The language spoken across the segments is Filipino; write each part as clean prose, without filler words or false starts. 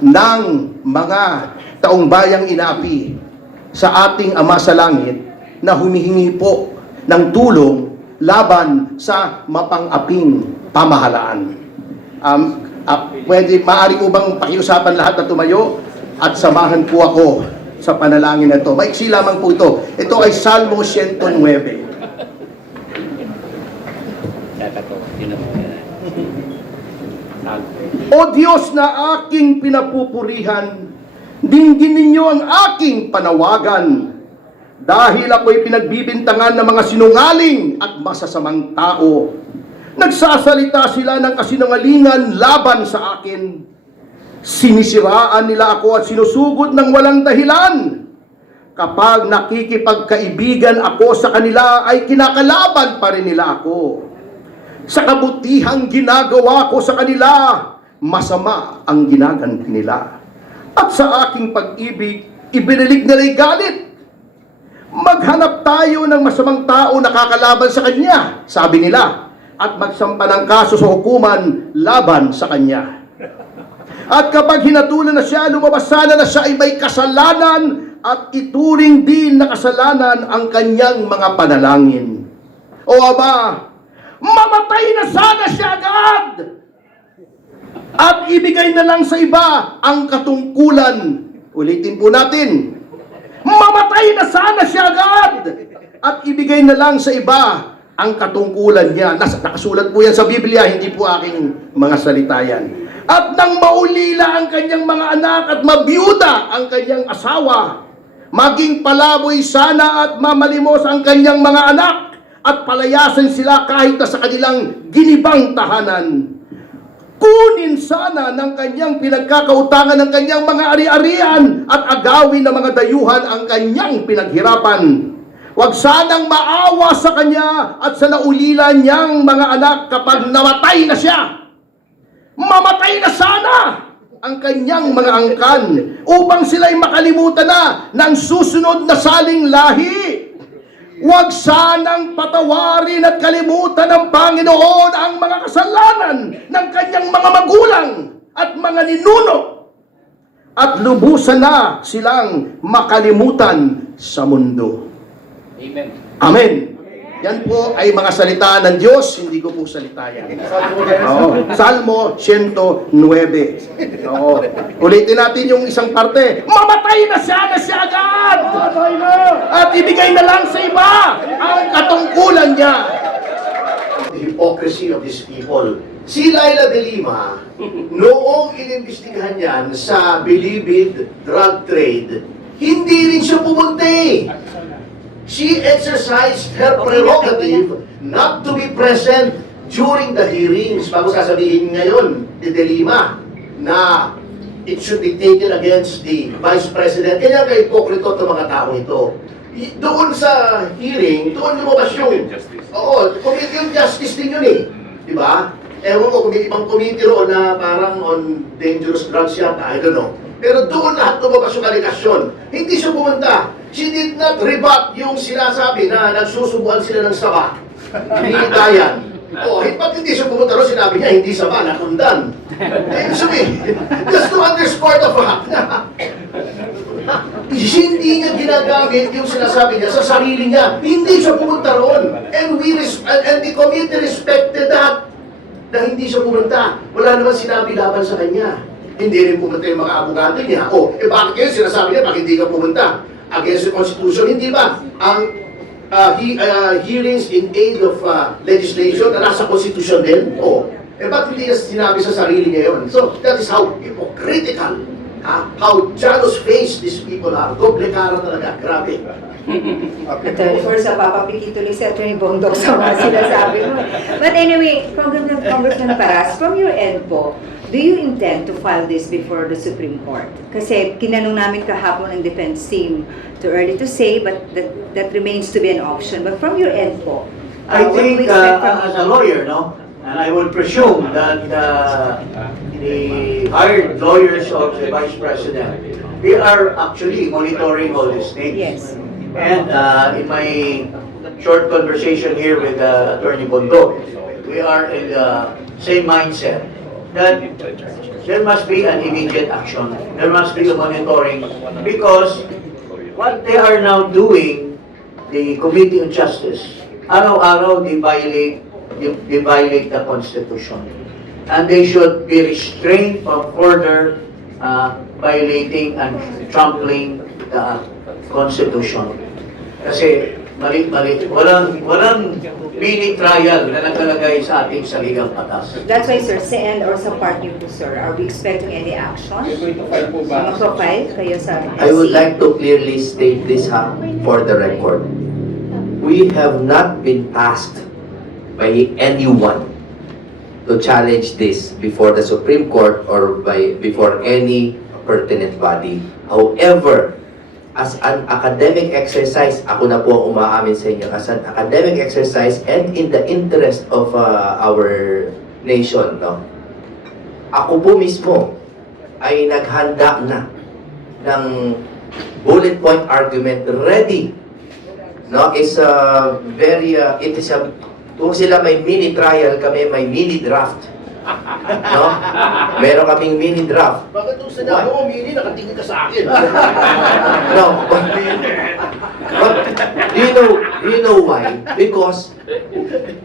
ng mga taong bayang inaapi sa ating Ama sa Langit na humihingi po ng tulong laban sa mapang-aping pamahalaan. Maaari ko bang pakiusapan lahat na tumayo at samahan po ako sa panalangin na ito. Maiksi lamang po ito. Ito ay Salmo 109. O Diyos na aking pinapupurihan, dinggin ninyo ang aking panawagan. Dahil ako'y pinagbibintangan ng mga sinungaling at masasamang tao. Nagsasalita sila ng kasinungalingan laban sa akin. Sinisiraan nila ako at sinusugod ng walang dahilan. Kapag nakikipagkaibigan ako sa kanila, ay kinakalaban pa rin nila ako. Sa kabutihang ginagawa ko sa kanila, masama ang ginaganti nila. At sa aking pag-ibig, ibinilig nila'y galit. Maghanap tayo ng masamang tao na kakalaban sa kanya, sabi nila, at magsampa ng kaso sa hukuman laban sa kanya. At kapag hinatulan na siya, lumabas sana na siya ay may kasalanan at ituring din na kasalanan ang kanyang mga panalangin. O Ama, mamatay na sana siya agad at ibigay na lang sa iba ang katungkulan. Ulitin po natin. Mamatay na sana siya agad at ibigay na lang sa iba ang katungkulan niya. Nakasulat po yan sa Biblia, hindi po aking mga salita yan. At nang maulila ang kanyang mga anak at mabiyuda ang kanyang asawa, maging palaboy sana at mamalimos ang kanyang mga anak at palayasin sila kahit na sa kanilang ginibang tahanan. Kunin sana ng kanyang pinagkakautangan ng kanyang mga ari-arian at agawin ng mga dayuhan ang kanyang pinaghirapan. Huwag sanang maawa sa kanya at sa naulila niyang mga anak kapag namatay na siya. Mamatay na sana ang kanyang mga angkan upang sila'y makalimutan na ng susunod na saling lahi. Huwag sanang patawarin at kalimutan ng Panginoon ang mga kasalanan ng kanyang mga magulang at mga ninuno at lubusan na silang makalimutan sa mundo. Amen. Amen. Yan po ay mga salita ng Diyos, hindi ko po salita yan. Salmo 109. Oo. Ulitin natin yung isang parte. Mamatay na sana siya agad! At ibigay na lang sa iba ang katungkulan niya. The hypocrisy of these people. Si Laila de Lima, noong inimbestigahan yan sa Bilibid drug trade, hindi rin siya pumunta eh. She exercised her prerogative not to be present during the hearings. Bago sasabihin ngayon ni De Lima na it should be taken against the Vice President. Kaya ka-hipokrito itong mga tao ito. Doon sa hearing, doon lumabas yung Committee on Justice din yun eh. Diba? Ewan ko kung may ibang committee roon na parang on dangerous drugs yata, I don't know. Pero doon lahat lumabas yung aligasyon. Hindi siya pumunta. She did not rebut yung sinasabi na nagsusubuan sila ng saba. Hindi dayan. Ba't hindi siya pumunta ron? Sinabi niya, hindi saba, nakundan. Ibig sabihin, just to underscore the fact na hindi niya ginagamit yung sinasabi niya sa sarili niya. Hindi siya pumunta ron. And the committee respected that. Na hindi siya pumunta. Wala naman sinabi laban sa kanya. Hindi rin pumunta yung mga abogado niya. Bakit kayo sinasabi niya, bakit hindi ka pumunta? Against the Constitution, hindi ba? Ang hearings in aid of legislation na nasa Constitution din? Ba't hindi niya sinabi sa sarili niya yun? So, that is how hypocritical, how jealous-faced these people are. Doble cara talaga, grabe. Attorney, first papapikit tuloy si Attorney Bondok sa mga sinasabi mo. But anyway, Congressman Paras, from your end po, do you intend to file this before the Supreme Court? Kasi kinanong namin kahapon ng defense team, too early to say, but that remains to be an option. But from your end po, I what do think we expect from as a lawyer, and I would presume that the hired lawyers of the Vice President, they are actually monitoring all these things. Yes. And in my short conversation here with Attorney Bondok, we are in the same mindset that there must be an immediate action. There must be a monitoring because what they are now doing, the Committee on Justice, araw-araw they violate the Constitution. And they should be restrained from further violating and trampling the Constitution. Kasi mali-mali, walang mini trial na nakalagay sa ating saligang batas. That's why, sir, sa end or sa part niyo po, sir, are we expecting any action? Mag-profile kayo sa SC? I would like to clearly state this for the record. We have not been tasked by anyone to challenge this before the Supreme Court or before any pertinent body. However, as an academic exercise, ako na po ang umaamin sa inyo, as an academic exercise and in the interest of our nation, no? Ako po mismo ay naghanda na ng bullet point argument ready. No, is very it is a kung sila may mini trial, kami may mini draft. No? Meron kaming mini draft. Bakit nung Senado mo, Mini, nakatingin ka sa akin? No, but do you know why? Because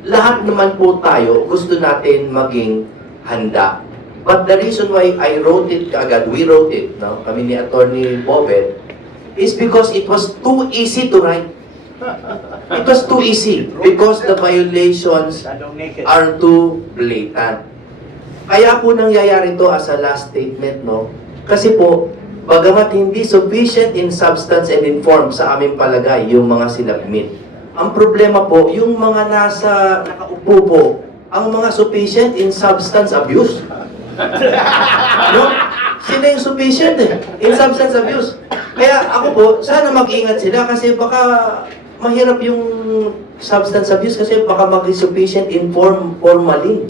lahat naman po tayo gusto natin maging handa. But the reason why I wrote it kaagad, we wrote it, no? Kami ni Attorney Bobet, is because it was too easy to write. It was too easy because the violations are too blatant. Kaya po nangyayari to as a last statement, no? Kasi po, bagamat hindi sufficient in substance and in form sa aming palagay yung mga sinabmit. Ang problema po, yung mga nasa nakaupo po, ang mga sufficient in substance abuse. No? Sila yung sufficient in substance abuse. Kaya ako po, sana mag-ingat sila kasi baka mahirap yung substance abuse kasi baka mag-sufficient in formalin.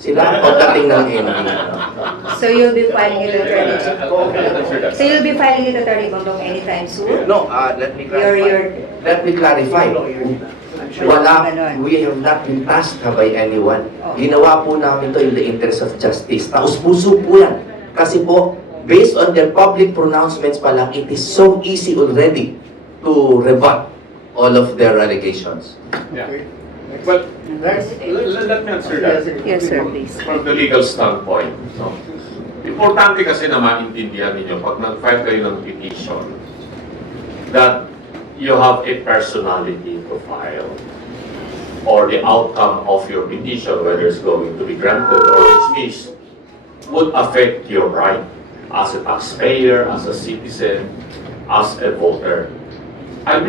Sila pagdating ng NB. So you'll be filing it, Attorney So you'll be filing it, Attorney Bondong, anytime soon? No, let me clarify. Let me clarify. Wala, we have not been tasked by anyone. Ginawa po namin to in the interest of justice. Taus-puso po yan. Kasi po, based on their public pronouncements pa lang, it is so easy already to rebut all of their allegations. Yeah. Well, let me answer that. Yes, sir, please. From the legal standpoint. No? Importante kasi na maintindihan ninyo pag nag-file kayo ng petition that you have a personality to file or the outcome of your petition, whether it's going to be granted or dismissed, would affect your right as a taxpayer, as a citizen, as a voter. I